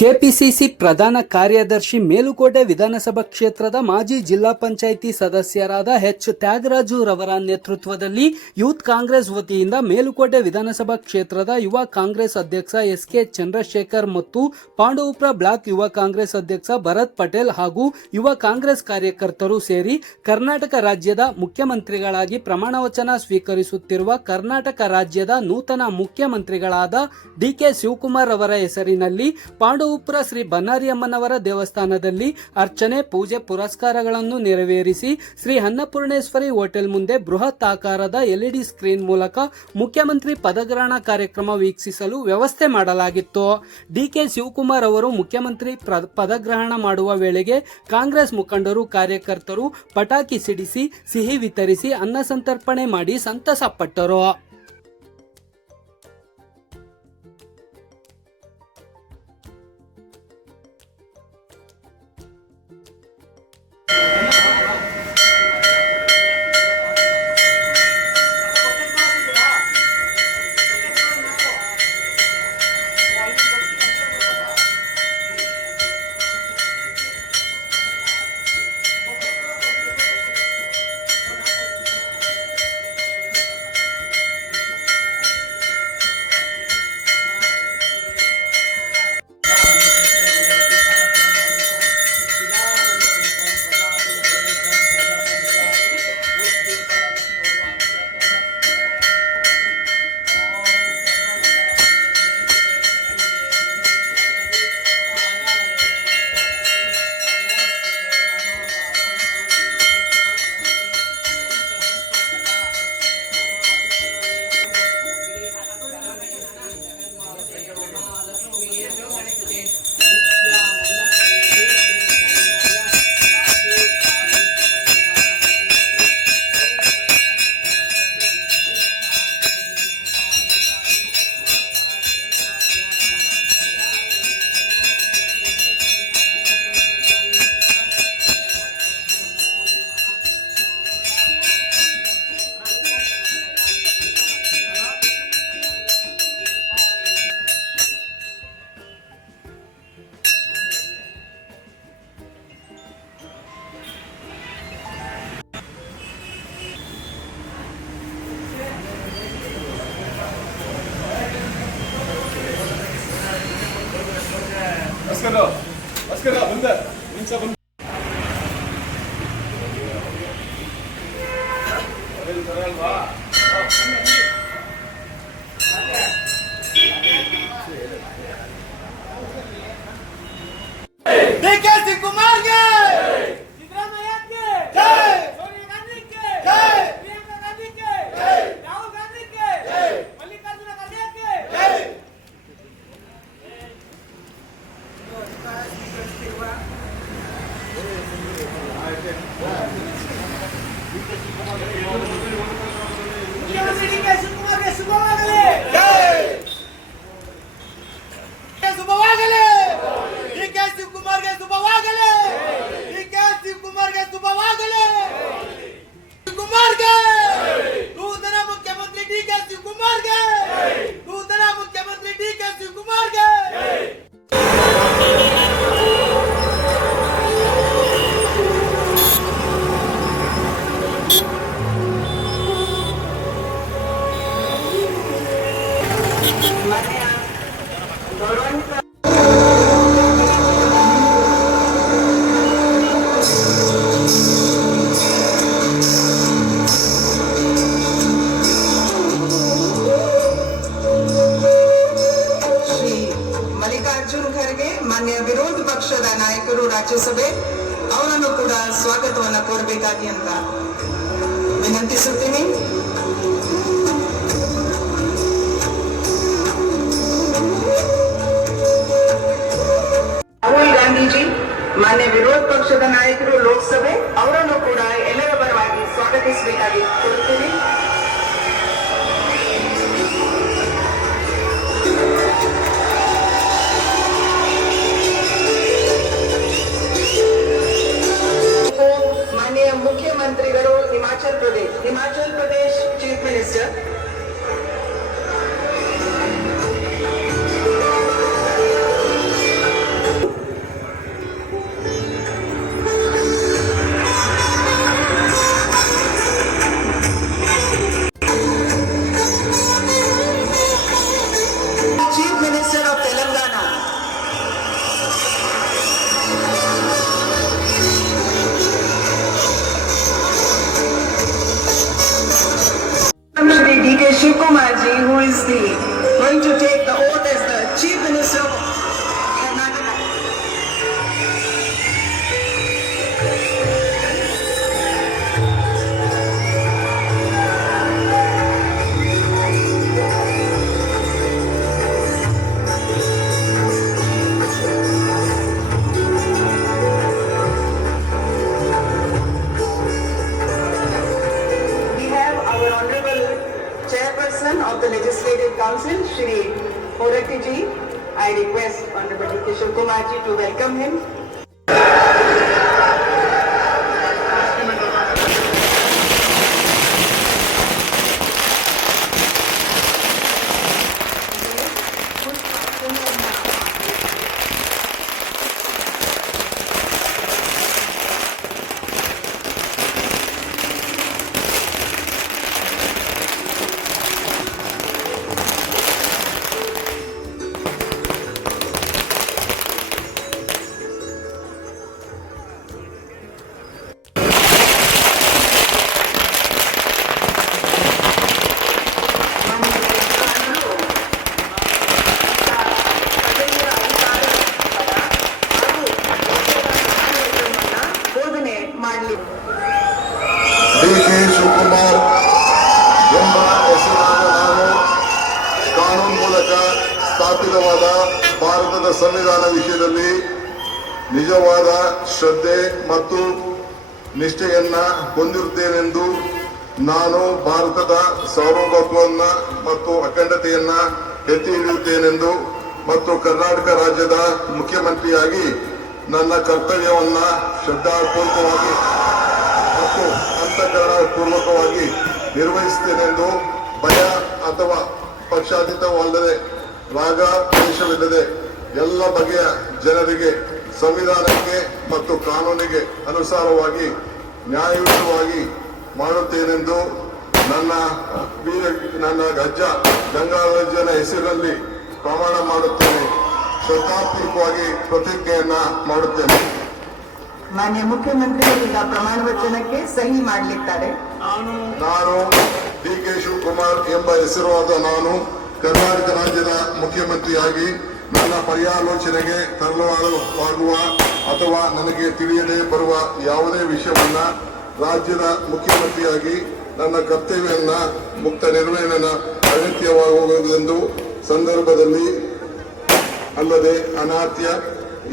KPCC ಪ್ರಧಾನ ಕಾರ್ಯದರ್ಶಿ ಮೇಲುಕೋಟೆ ವಿಧಾನಸಭಾ ಕ್ಷೇತ್ರದ ಮಾಜಿ ಜಿಲ್ಲಾ ಪಂಚಾಯಿತಿ ಸದಸ್ಯರಾದ ಎಚ್ ತ್ಯಾಗರಾಜು ರವರ ನೇತೃತ್ವದಲ್ಲಿ ಯೂತ್ ಕಾಂಗ್ರೆಸ್ ವತಿಯಿಂದ ಮೇಲುಕೋಟೆ ವಿಧಾನಸಭಾ ಕ್ಷೇತ್ರದ ಯುವ ಕಾಂಗ್ರೆಸ್ ಅಧ್ಯಕ್ಷ ಎಸ್.ಕೆ. ಚಂದ್ರಶೇಖರ್ ಮತ್ತು ಪಾಂಡವಪುರ ಬ್ಲಾಕ್ ಯುವ ಕಾಂಗ್ರೆಸ್ ಅಧ್ಯಕ್ಷ ಭರತ್ ಪಟೇಲ್ ಹಾಗೂ ಯುವ ಕಾಂಗ್ರೆಸ್ ಕಾರ್ಯಕರ್ತರು ಸೇರಿ ಕರ್ನಾಟಕ ರಾಜ್ಯದ ಮುಖ್ಯಮಂತ್ರಿಗಳಾಗಿ ಪ್ರಮಾಣವಚನ ಸ್ವೀಕರಿಸುತ್ತಿರುವ ಕರ್ನಾಟಕ ರಾಜ್ಯದ ನೂತನ ಮುಖ್ಯಮಂತ್ರಿಗಳಾದ ಡಿ.ಕೆ. ಶಿವಕುಮಾರ್ ಅವರ ಹೆಸರಿನಲ್ಲಿ ಪಾಂಡವಪುರ ಶ್ರೀ ಬನ್ನಾರಿ ಅಮ್ಮನವರ ದೇವಸ್ಥಾನದಲ್ಲಿ ಅರ್ಚನೆ, ಪೂಜೆ, ಪುರಸ್ಕಾರಗಳನ್ನು ನೆರವೇರಿಸಿ ಶ್ರೀ ಅನ್ನಪೂರ್ಣೇಶ್ವರಿ ಹೋಟೆಲ್ ಮುಂದೆ ಬೃಹತ್ ಆಕಾರದ ಎಲ್ಇಡಿ ಸ್ಕ್ರೀನ್ ಮೂಲಕ ಮುಖ್ಯಮಂತ್ರಿ ಪದಗ್ರಹಣ ಕಾರ್ಯಕ್ರಮ ವೀಕ್ಷಿಸಲು ವ್ಯವಸ್ಥೆ ಮಾಡಲಾಗಿತ್ತು. ಡಿ.ಕೆ. ಶಿವಕುಮಾರ್ ಅವರು ಮುಖ್ಯಮಂತ್ರಿ ಪದಗ್ರಹಣ ಮಾಡುವ ವೇಳೆಗೆ ಕಾಂಗ್ರೆಸ್ ಮುಖಂಡರು, ಕಾರ್ಯಕರ್ತರು ಪಟಾಕಿ ಸಿಡಿಸಿ, ಸಿಹಿ ವಿತರಿಸಿ, ಅನ್ನ ಸಂತರ್ಪಣೆ ಮಾಡಿ ಸಂತಸ ಪಟ್ಟರು. ನಮಸ್ಕಾರ ಬಂದ ನಿಮಿಷ ಬಂದ ಅಲ್ವಾ ಡಿ.ಕೆ. ಶಿವಕುಮಾರ್ ಗೆ ಸಿದ್ದರಾಮಯ್ಯ ಗೆ ಜೈ, ಸೋನಿಯಾ ಗಾಂಧಿ ಗೆ ಜೈ, ಪ್ರಿಯಾಂಕಾ ಗಾಂಧಿ ಗೆ ಜೈ, ರಾಹುಲ್ ಗಾಂಧಿ ಗೆ ಜೈ, ಮಲ್ಲಿಕಾರ್ಜುನ ಖರ್ಗೆ ಗೆ ಜೈ. ಮುಖ್ಯಮಂತ್ರಿ ಡಿ.ಕೆ. ಶಿವಕುಮಾರ್ ಗೆ ಶುಭವಾಗಲಿ. ಶುಭವಾಗಲಿ. ಡಿ.ಕೆ. ಶಿವಕುಮಾರ್ ಗೆ ಶುಭವಾಗಲಿ. ಡಿ.ಕೆ. ಶಿವಕುಮಾರ್ ಗೆ ಶುಭವಾಗಲಿ. ಶಿವಕುಮಾರ್ ಗೆ ನೂತನ ಮುಖ್ಯಮಂತ್ರಿ ಡಿ.ಕೆ. ಶಿವಕುಮಾರ್ ಗೆ ನೂತನ ಮುಖ್ಯಮಂತ್ರಿ ಡಿ.ಕೆ. ಶಿವಕುಮಾರ್ ಗೆ ಮಲ್ಲಿಕಾರ್ಜುನ್ ಖರ್ಗೆ ಮಾನ್ಯ ವಿರೋಧ ಪಕ್ಷದ ನಾಯಕರು ರಾಜ್ಯಸಭೆ ಅವರನ್ನು ಕೂಡ ಸ್ವಾಗತವನ್ನು ಕೋರಬೇಕಾಗಿ ಅಂತ ವಿನಂತಿಸುತ್ತೀನಿ. ರಾಹುಲ್ ಗಾಂಧೀಜಿ ಮಾನ್ಯ ವಿರೋಧ ಪಕ್ಷದ ನಾಯಕರು ಲೋಕಸಭೆ ಅವರನ್ನು ಕೂಡ ಎಲ್ಲರ ಪರವಾಗಿ ಸ್ವಾಗತಿಸಬೇಕಾಗಿ ಕೋರುತ್ತೀನಿ. ಮಾನ್ಯ ಮುಖ್ಯಮಂತ್ರಿಗಳು Himachal Pradesh chief minister Dr. Shivakumar ji to welcome him. DK. Shivakumar ಎಂಬ ಹೆಸರಾದ ನಾನು ಕಾನೂನು ಮೂಲಕ ಸ್ಥಾಪಿತವಾದ ಭಾರತದ ಸಂವಿಧಾನ ವಿಷಯದಲ್ಲಿ ನಿಜವಾದ ಶ್ರದ್ಧೆ ಮತ್ತು ನಿಷ್ಠೆಯನ್ನ ಹೊಂದಿರುತ್ತೇನೆಂದು ನಾನು ಭಾರತದ ಸಾರ್ವಭೌಮತ್ವವನ್ನ ಮತ್ತು ಅಖಂಡತೆಯನ್ನ ಎತ್ತಿ ಹಿಡಿಯುತ್ತೇನೆಂದು ಮತ್ತು ಕರ್ನಾಟಕ ರಾಜ್ಯದ ಮುಖ್ಯಮಂತ್ರಿಯಾಗಿ ನನ್ನ ಕರ್ತವ್ಯವನ್ನ ಶ್ರದ್ಧಾಪೂರ್ವಕವಾಗಿ ಮತ್ತು ಅಂತಃಕರಣಪೂರ್ವಕವಾಗಿ ನಿರ್ವಹಿಸುತ್ತೇನೆಂದು ಭಯ ಅಥವಾ ಪಕ್ಷಾತೀತವಲ್ಲದೆ ರಾಗ ದ್ವೇಷವಿಲ್ಲದೆ ಎಲ್ಲ ಬಗೆಯ ಜನರಿಗೆ ಸಂವಿಧಾನಕ್ಕೆ ಮತ್ತು ಕಾನೂನಿಗೆ ಅನುಸಾರವಾಗಿ ನ್ಯಾಯಯುತವಾಗಿ ಮಾಡುತ್ತೇನೆಂದು ನನ್ನ ಅಜ್ಜ ಗಂಗಾಧರಜ್ಜನ ಹೆಸರಿನಲ್ಲಿ ಪ್ರಮಾಣ ಮಾಡುತ್ತೇನೆ. ಶ್ರದ್ಧಾಪೂರ್ವಕವಾಗಿ ಪ್ರತಿಜ್ಞೆಯನ್ನ ಮಾಡುತ್ತೇನೆ. ಮಾನ್ಯ ಮುಖ್ಯಮಂತ್ರಿಗಳು ಈಗ ಪ್ರಮಾಣ ವಚನಕ್ಕೆ ಸಹಿ ಮಾಡಲಿದ್ದಾರೆ. ನಾನು ಡಿ.ಕೆ. ಶಿವಕುಮಾರ್ ಎಂಬ ಹೆಸರಾದ ನಾನು ಕರ್ನಾಟಕ ರಾಜ್ಯದ ಮುಖ್ಯಮಂತ್ರಿಯಾಗಿ ನನ್ನ ಪರ್ಯಾಲೋಚನೆಗೆ ತರಲಾಗುವ ಅಥವಾ ನನಗೆ ತಿಳಿಯದೆ ಬರುವ ಯಾವುದೇ ವಿಷಯವನ್ನ ರಾಜ್ಯದ ಮುಖ್ಯಮಂತ್ರಿಯಾಗಿ ನನ್ನ ಕರ್ತವ್ಯವನ್ನ ಮುಕ್ತ ನಿರ್ವಹಣೆ ಅಗತ್ಯವಾಗುವುದೆಂದು ಸಂದರ್ಭದಲ್ಲಿ ಅಲ್ಲದೆ ಅನಾಥ್ಯ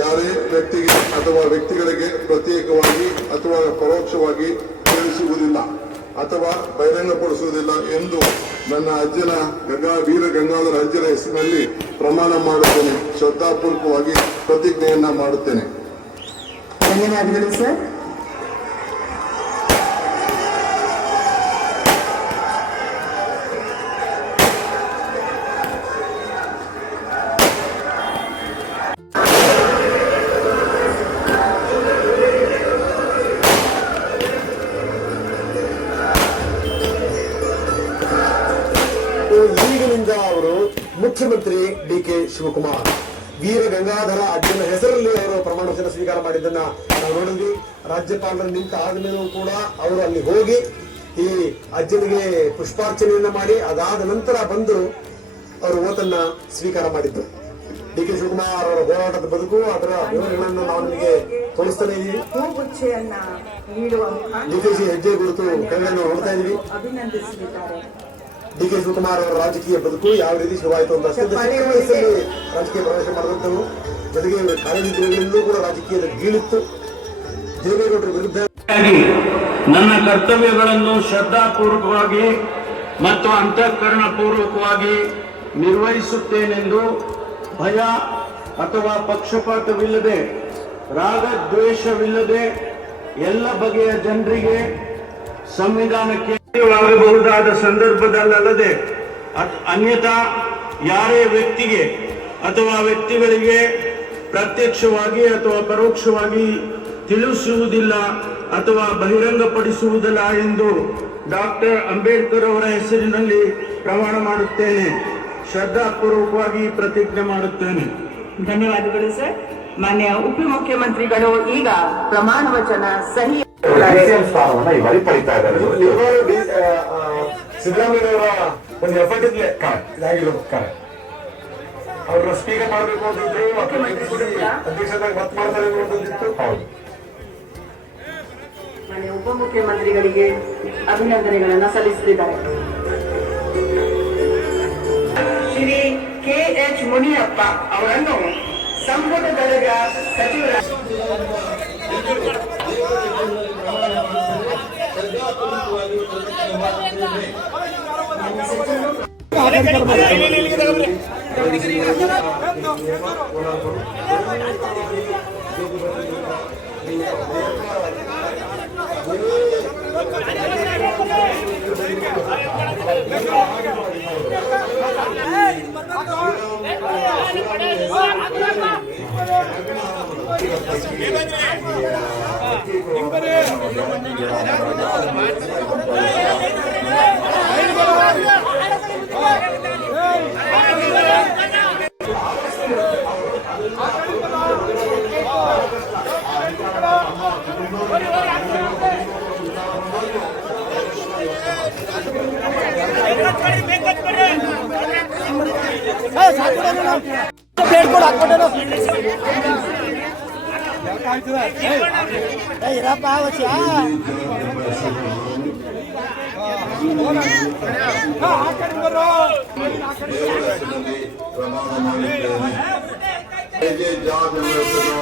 ಯಾರೇ ವ್ಯಕ್ತಿಗೆ ಅಥವಾ ವ್ಯಕ್ತಿಗಳಿಗೆ ಪ್ರತ್ಯೇಕವಾಗಿ ಅಥವಾ ಪರೋಕ್ಷವಾಗಿ ತಿಳಿಸುವುದಿಲ್ಲ ಅಥವಾ ಬಹಿರಂಗಪಡಿಸುವುದಿಲ್ಲ ಎಂದು ನನ್ನ ಅಜ್ಜನ ವೀರ ಗಂಗಾಧರ ಅಜ್ಜನ ಹೆಸರಿನಲ್ಲಿ ಪ್ರಮಾಣ ಮಾಡುತ್ತೇನೆ. ಶ್ರದ್ಧಾಪೂರ್ವಕವಾಗಿ ಪ್ರತಿಜ್ಞೆಯನ್ನ ಮಾಡುತ್ತೇನೆ. ಧನ್ಯವಾದಗಳು ಸರ್. ಈಗಿನಿಂದ ಅವರು ಮುಖ್ಯಮಂತ್ರಿ ಡಿ.ಕೆ. ಶಿವಕುಮಾರ್ ವೀರ ಗಂಗಾಧರ ಅಜ್ಜನ ಹೆಸರಲ್ಲಿ ಅವರು ಪ್ರಮಾಣ ವಚನ ಸ್ವೀಕಾರ ಮಾಡಿದ್ದನ್ನ ನಾವು ನೋಡಿದ್ವಿ. ರಾಜ್ಯಪಾಲರು ನಿಂತ ಆದ್ಮೇಲೂ ಕೂಡ ಅವರು ಅಲ್ಲಿ ಹೋಗಿ ಈ ಅಜ್ಜನಿಗೆ ಪುಷ್ಪಾರ್ಚನೆಯನ್ನ ಮಾಡಿ ಅದಾದ ನಂತರ ಬಂದು ಅವರು ಓತನ್ನ ಸ್ವೀಕಾರ ಮಾಡಿದ್ರು. ಡಿ.ಕೆ. ಶಿವಕುಮಾರ್ ಅವರ ಹೋರಾಟದ ಬದುಕು ಅದರ ವಿವರಗಳನ್ನು ನಾವು ನಿಮಗೆ ತೋರಿಸ್ತಾನೆ ಇದೀವಿ. ಹೂಗುಚ್ಛೆಯನ್ನ ನೀಡುವ ಡಿ.ಕೆ.ಶಿ ಹೆಜ್ಜೆ ಗುರುತು ಕಳೆಗಳನ್ನು ನೋಡ್ತಾ ಇದೀವಿ. ಅಭಿನಂದಿಸಲಿದ್ದಾರೆ. ಡಿ.ಕೆ. ಶಿವಕುಮಾರ್ ಅವರ ರಾಜಕೀಯ ಬದುಕು ಯಾವ ರೀತಿ ಶುರುವಾಯಿತು ಅಂತ ಅಷ್ಟೇ ಚಿಕ್ಕ ವಯಸ್ಸಲ್ಲಿ ರಾಜಕೀಯ ಪ್ರವೇಶ ಮಾಡಿದಂಥವು. ಜೊತೆಗೆ ಕಾಲೇಜಿನಲ್ಲೂ ಕೂಡ ರಾಜಕೀಯದ ಗೀಳಿತ್ತು. ದೇವೇಗೌಡರ ವಿರುದ್ಧ ನನ್ನ ಕರ್ತವ್ಯಗಳನ್ನು ಶ್ರದ್ಧಾಪೂರ್ವಕವಾಗಿ ಮತ್ತು ಅಂತಃಕರಣಪೂರ್ವಕವಾಗಿ ನಿರ್ವಹಿಸುತ್ತೇನೆಂದು ಭಯ ಅಥವಾ ಪಕ್ಷಪಾತವಿಲ್ಲದೆ ರಾಗದ್ವೇಷವಿಲ್ಲದೆ ಎಲ್ಲ ಬಗೆಯ ಜನರಿಗೆ ಸಂವಿಧಾನಕ್ಕೆ ಆಗಬಹುದಾದ ಸಂದರ್ಭದಲ್ಲದೆ ಅನ್ಯಥಾ ಯಾರೇ ವ್ಯಕ್ತಿಗೆ ಅಥವಾ ವ್ಯಕ್ತಿಗಳಿಗೆ ಪ್ರತ್ಯಕ್ಷವಾಗಿ ಅಥವಾ ಪರೋಕ್ಷವಾಗಿ ತಿಳಿಸುವುದಿಲ್ಲ ಅಥವಾ ಬಹಿರಂಗಪಡಿಸುವುದಿಲ್ಲ ಎಂದು ಡಾಕ್ಟರ್ ಅಂಬೇಡ್ಕರ್ ಅವರ ಹೆಸರಿನಲ್ಲಿ ಪ್ರಮಾಣ ಮಾಡುತ್ತೇನೆ. ಶ್ರದ್ಧಾಪೂರ್ವಕವಾಗಿ ಪ್ರತಿಜ್ಞೆ ಮಾಡುತ್ತೇನೆ. ಧನ್ಯವಾದಗಳು ಸರ್. ಮಾನ್ಯ ಉಪಮುಖ್ಯಮಂತ್ರಿಗಳು ಈಗ ಪ್ರಮಾಣ ವಚನ ಸಹಿ ಸ್ಥಾನವನ್ನ ಈ ಬಾರಿ ಪಡಿತಾ ಇದ್ದಾರೆ. ಸಿದ್ದರಾಮಯ್ಯವರ ಒಂದು ಎಫರ್ಟ್ ಇದ್ಲೆ ಇದಾಗಿಲ್ಲ. ಅವ್ರನ್ನ ಸ್ಪೀಕರ್ ಮಾಡಬೇಕು ಅಂತಿದ್ರು, ಅಧ್ಯಕ್ಷರಾಗಿ ಮತ್ ಮಾಡ್ತಾರೆ ಅನ್ನೋದಿತ್ತು. ಹೌದು, ಮಾನ್ಯ ಉಪಮುಖ್ಯಮಂತ್ರಿಗಳಿಗೆ ಅಭಿನಂದನೆಗಳನ್ನ ಸಲ್ಲಿಸುತ್ತಿದ್ದಾರೆ. ಶ್ರೀ ಕೆ.ಎಚ್. ಮುನಿಯಪ್ಪ ಅವರನ್ನು ಸಂಪುಟ ದಳದ ಸಚಿವರ ಪ್ರಮಾಣ ಮಾಡಿದ್ದೇನೆ. ಜಾಬ್ ಎಂಬ ಹೆಸರು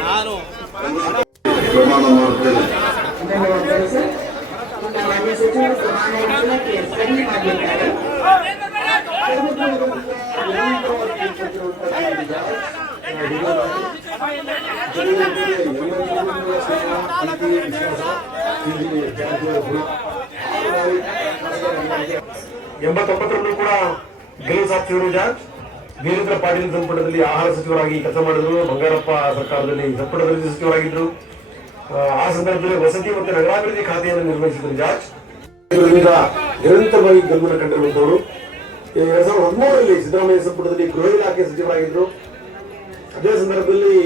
ನಾನು ಪ್ರಮಾಣ ಮಾಡುತ್ತೇನೆ. ಧನ್ಯವಾದಗಳು ಸರ್. ಮಾನ್ಯ ಸಚಿವರು ಪ್ರಮಾಣ ವಚನಕ್ಕೆ ಸಹಿ ಮಾಡಲಿದ್ದಾರೆ. ಎಂಬತ್ತೊಂಬತ್ತರಲ್ಲೂ ಕೂಡ ಗೆಲುವು ಸಾಧಿಸಿದರು ಜಾರ್ಜ್. ವೀರೇಂದ್ರ ಪಾಟೀಲ್ ಸಂಪುಟದಲ್ಲಿ ಆಹಾರ ಸಚಿವರಾಗಿ ಕೆಲಸ ಮಾಡಿದ್ರು. ಬಂಗಾರಪ್ಪ ಸರ್ಕಾರದಲ್ಲಿ ಸಂಪುಟದಲ್ಲಿ ಸಚಿವರಾಗಿದ್ದರು. ಆ ಸಂದರ್ಭದಲ್ಲಿ ವಸತಿ ಮತ್ತು ನಗರಾಭಿವೃದ್ಧಿ ಖಾತೆಯನ್ನು ನಿರ್ವಹಿಸಿದರು ಜಾರ್ಜ್. ನಿರಂತರವಾಗಿ ಗೆಲುವನ್ನು ಕಂಡಿರುವಂತವರು. 2013ರಲ್ಲಿ ಸಿದ್ದರಾಮಯ್ಯ ಸಂಪುಟದಲ್ಲಿ ಗೃಹ ಇಲಾಖೆ ಸಚಿವರಾಗಿದ್ದರು. ಅದೇ ಸಂದರ್ಭದಲ್ಲಿ